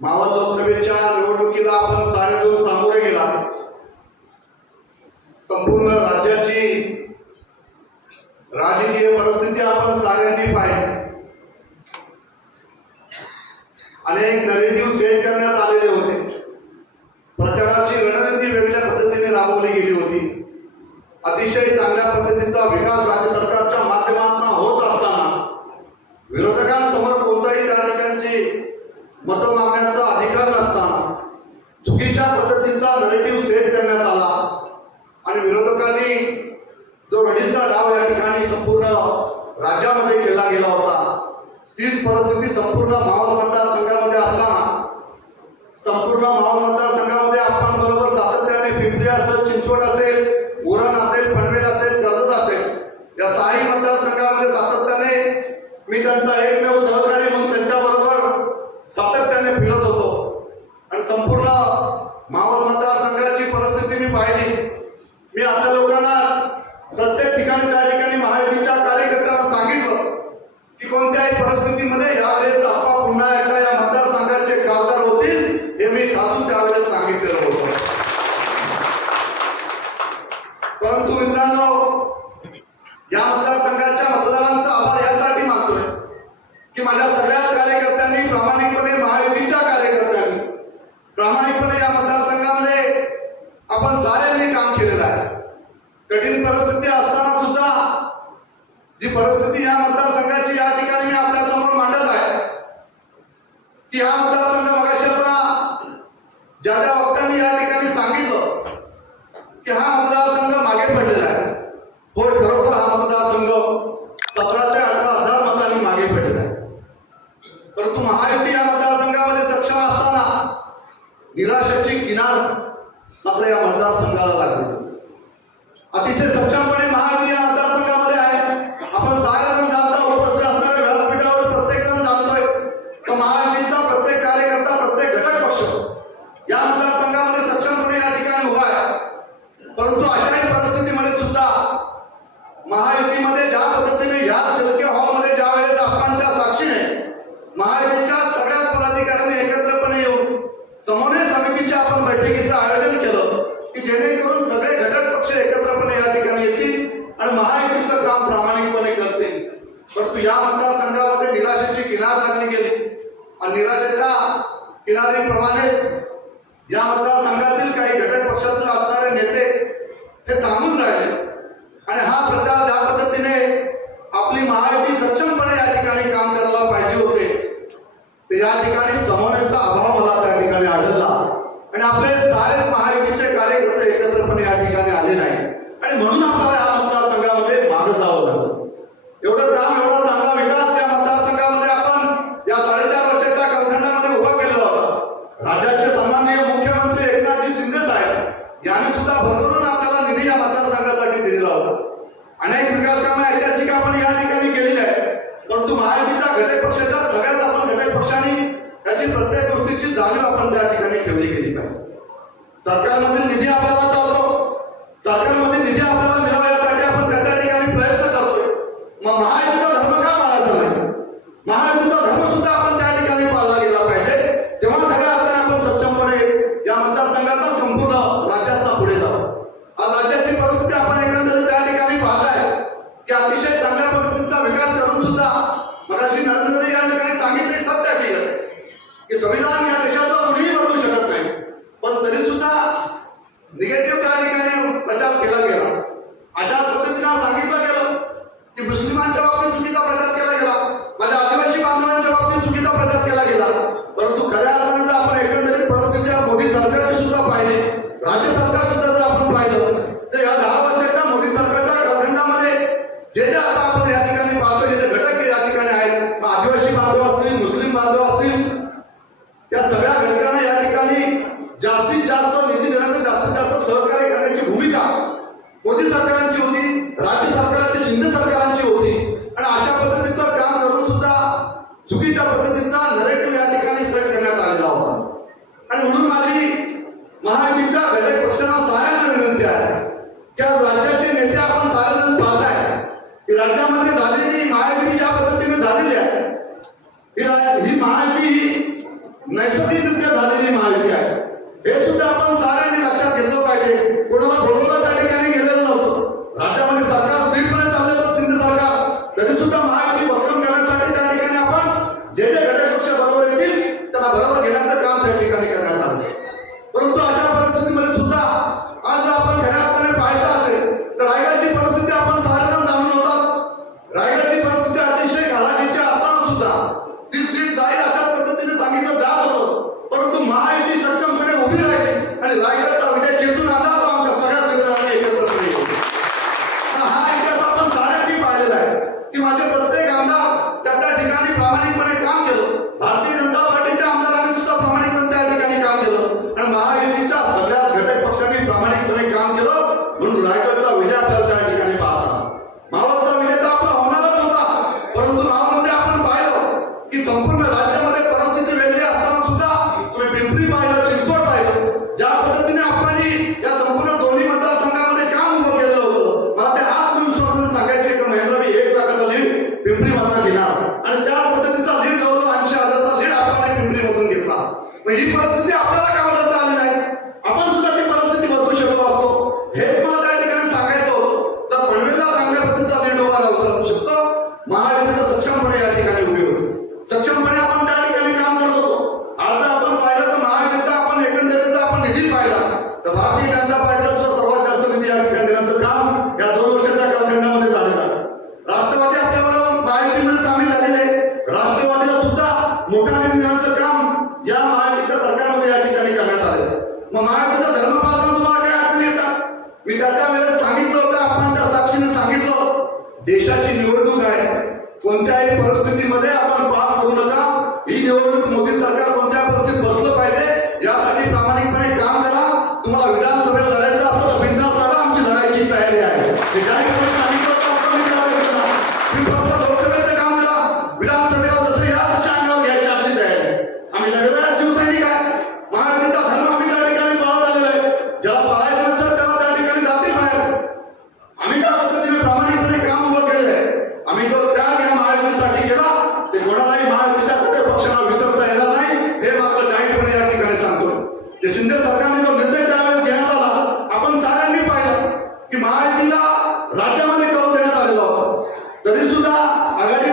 मावळ लोकसभेच्या निवडणुकीला आपण सारेजण सामोरे गेला संपूर्ण राज्याची राजकीय परिस्थिती आपण साऱ्यांनी पाहिली अनेक नरेटिव्ह सेट करण्यात आलेले होते प्रचाराची रणनीती वेगळ्या पद्धतीने राबवली गेली होती अतिशय चांगल्या पद्धतीचा विकास राज्य सरकारच्या माध्यमातून होत असताना विरोधकांसमोर कोणताही त्या ठिकाणची मतं मागण्याचा अधिकार नसताना चुकीच्या पद्धतीचा नरेटिव्ह सेट करण्यात आला आणि विरोधकांनी जो रडीचा डाव या ठिकाणी संपूर्ण राज्यामध्ये केला गेला होता तीच परिस्थिती संपूर्ण मावळ मतदारसंघामध्ये असताना संपूर्ण मावळ मतदारसंघामध्ये आपण बरोबर सातत्याने पिंपरी असेल चिंचवड असेल उरण असेल पनवेल असेल कर्जत असेल या सहाही मतदारसंघामध्ये सातत्याने मी त्यांचा एकमेव सहकारी म्हणून त्यांच्याबरोबर सातत्याने फिरत होतो. आणि संपूर्ण मावळ मतदारसंघाची परिस्थिती मी पाहिली. मी आता लोकांना प्रत्येक ठिकाणी त्या ठिकाणी महायुतीच्या कार्यकर्त्यांना सांगितलं की कोणत्याही परिस्थितीमध्ये यावेळेस आपण पुन्हा एकदा या मतदारसंघाचे खासदार होतील हे मी ठासून त्यावेळेस सांगितलेलं होतं परंतु मित्रांनो या मतदारसंघाच्या मतदारांचा आभार यासाठी मानतोय की माझ्या सगळ्याच कार्यकर्त्यांनी प्रामाणिकपणे महायुतीच्या कार्यकर्त्यांनी प्रामाणिकपणे या मतदारसंघामध्ये आपण साऱ्यांनी काम केलेलं आहे कठीण परिस्थिती असताना सुद्धा जी परिस्थिती या मतदारसंघाची या ठिकाणी मी आपल्यासमोर मांडत आहे की हा मतदारसंघ मगाशी आता ज्या ज्या वक्त्यांनी या ठिकाणी सांगितलं की हा मतदारसंघ मागे पडलेला आहे. होय खरोखर हा मतदारसंघ सतरा ते अठरा हजार मतांनी मागे पडलेला आहे. परंतु महायुती या मतदारसंघामध्ये सक्षम असताना निराशेची किनार मात्र या मतदारसंघाला लागली. अतिशय सक्षमपणे महायुती या मतदारसंघामध्ये आहे. आपण सारेजण जाणतो उपस्थित असणाऱ्या व्यासपीठावर प्रत्येकजण जाणतोय तर महायुतीचा प्रत्येक कार्यकर्ता प्रत्येक घटक पक्ष या मतदारसंघामध्ये सक्षमपणे या ठिकाणी उभा आहे. परंतु अशाही परिस्थितीमध्ये सुद्धा महायुतीमध्ये ज्या पद्धतीने या सिल्के हॉलमध्ये ज्या वेळेस आपणच्या साक्षीने महायुतीच्या सगळ्या पदाधिकाऱ्यांनी एकत्रपणे येऊन समन्वय समितीच्या आपण बैठकीचं आयोजन केलं की जेणेकरून सगळे घटक पक्ष एकत्रपणे या ठिकाणी येतील आणि महायुतीचं काम प्रामाणिकपणे करतील परंतु या मतदारसंघामध्ये निराशेची किनार लागली गेली आणि निराशेच्या किनारीप्रमाणे या मतदारसंघातील काही घटक पक्षातील असणारे नेते हे थांबून राहिले आणि हा प्रचार ज्या पद्धतीने आपली महायुती सक्षमपणे या ठिकाणी काम करायला पाहिजे होते ते या ठिकाणी समन्वयाचा अभाव मला त्या ठिकाणी आढळला आणि आपले सारे महायुतीचे कार्यकर्ते एकत्रपणे या ठिकाणी आले नाही आणि म्हणून आपल्याला या मतदारसंघामध्ये मागं जावं लागलं एवढं काम एवढा चांगला विकास या मतदारसंघामध्ये आपण या साडेचार वर्षाच्या कालखंडामध्ये उभा केलेला होता राज्याचे सन्माननीय मुख्यमंत्री एकनाथजी शिंदे साहेब यांनी सुद्धा भरभरून आपल्याला निधी या मतदारसंघासाठी दिलेला होता अनेक विकास कामे ऐतिहासिक आपण या ठिकाणी केलेली आहेत परंतु महायुतीच्या घटक पक्षाच्या सगळ्याच आपण घटक पक्षांनी याची प्रत्येक गोष्टीची जाणीव आपण त्या ठिकाणी ठेवली गेली पाहिजे सरकारमधील निधी आपल्याला चालतो सरकारमध्ये निधी आपल्याला मिळवण्यासाठी आपण त्या त्या ठिकाणी प्रयत्न करतोय. मग महायुद्ध धर्म का पाळला नाही? महायुद्ध धर्म सुद्धा आपण त्या ठिकाणी पाळला गेला पाहिजे. तेव्हा खऱ्या अर्थाने आपण सक्षमपणे या मतदारसंघाचा संपूर्ण राज्यातला पुढे जाऊ. आज राज्याची परिस्थिती आपण एकंदरीत त्या ठिकाणी पाहताय. की अतिशय चांगल्या पद्धतीचा विकास करून सुद्धा मराठी नरेंद्र मोदी या ठिकाणी सांगितले सत्य केलं. की संविधान जे जे आता आपण या ठिकाणी पाहतो जे घटक या ठिकाणी आहेत आदिवासी बांधव असतील मुस्लिम बांधव असतील त्या सगळ्या घटकांना या ठिकाणी जास्तीत जास्त निधी देण्याचं जास्तीत जास्त सहकार्य करण्याची भूमिका मोदी सरकारांची होती राज्य सरकारांची शिंदे सरकारांची होती. आणि अशा पद्धतीचं काम करून सुद्धा चुकीच्या पद्धतीचा नरेटिव्ह या ठिकाणी सेट करण्यात आलेला होता. आणि म्हणून माझी महायुतीच्या घटक पक्षांना सहाय्याने विनंती आहे त्या राज्याचे नेते आपण सार्वजनिक पाहताय. की राज्यामध्ये झालेली महाआयपी ज्या पद्धतीने झालेली आहे ही महाआयपी ही नैसर्गिकरित्या झालेली महाआयपी आहे. हे सुद्धा आपण साऱ्यांनी लक्षात घेतलं पाहिजे. कोणाला बरोबर मग महाराजांचा धर्मपाल तुम्हाला काय आठवण येतात मी त्याच्या वेळेस सांगितलं होतं आपण त्या साक्षीने सांगितलं देशाची निवडणूक आहे. कोणत्याही परिस्थितीमध्ये आपण पाप करू नका. ही निवडणूक मोदी सरकार कोणत्या परिस्थितीत बसलं पाहिजे यासाठी प्रामाणिकपणे काम करा. तुम्हाला विधानसभेला लढायचं आपण बिंदा लढा आमची लढायची तयारी आहे. काय सांगितलं होतं आपण फक्त लोकसभेचं काम करा. विधानसभा की महाआयटीला राज्यामध्ये करून देण्यात आलेला होता. तरी सुद्धा आघाडी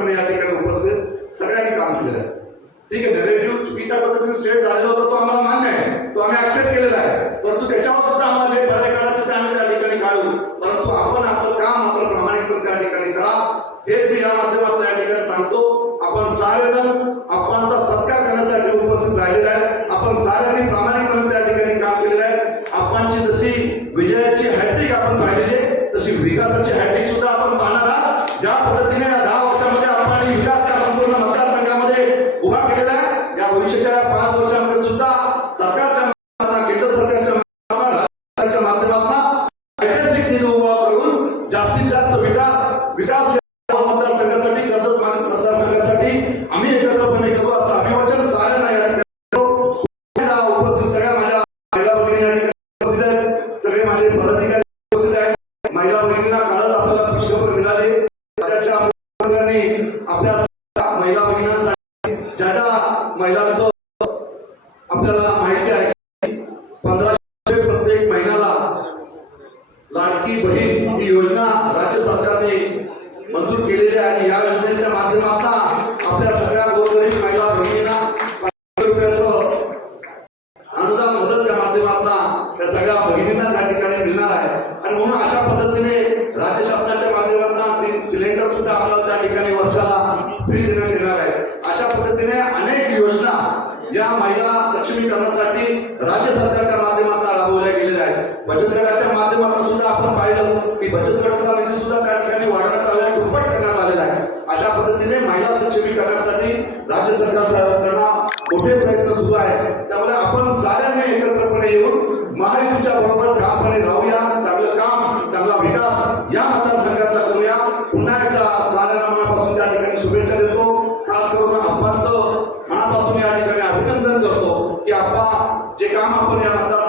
पक्षांनी प्रामाणिकपणे या ठिकाणी उपस्थित सगळ्यांनी काम केलेलं आहे. ठीक आहे नेरेटिव्ह चुकीच्या पद्धतीने सेट झालेला होता तो आम्हाला मान्य आहे. तो आम्ही ऍक्सेप्ट केलेला आहे. परंतु त्याच्यावर सुद्धा आम्हाला जे पर्याय काढायचं ते आम्ही त्या ठिकाणी काढू परंतु आपण आपलं काम मात्र प्रामाणिकपणे त्या ठिकाणी करा. हेच मी या माध्यमातून या ठिकाणी सांगतो. आपण सारेजण आपणचा सत्कार करण्यासाठी उपस्थित राहिलेला आहे. आपण साऱ्यांनी प्रामाणिकपणे त्या ठिकाणी काम केलेलं आहे. आपणची जशी विजयाची हॅट्रिक आपण पाहिलेली तशी विकासाची हॅट्रिक सुद्धा आपण पाहणार आहात. ज्या पद्धतीने आणि या योजनेच्या माध्यमातून आपल्या सगळ्या गोरगरीब महिला अनुदान मदतच्या माध्यमातून या सगळ्या भगिनींना त्या ठिकाणी मिळणार आहे. आणि म्हणून अशा पद्धतीने राज्य शासनाच्या माध्यमातून तीन सिलेंडर सुद्धा आपल्याला त्या ठिकाणी वर्षाला फ्री देण्यात येणार आहे. अशा पद्धतीने अनेक योजना या महिला सक्षमीकरणासाठी राज्य सरकारच्या माध्यमातून राबवल्या गेलेल्या आहेत. बचत गटाच्या माध्यमातून सुद्धा आपण पाहिलं की बचत ठिकाणी शुभेच्छा देतो. खास करून आप्पांचं मनापासून या ठिकाणी अभिनंदन करतो की आप्पा जे काम आपण या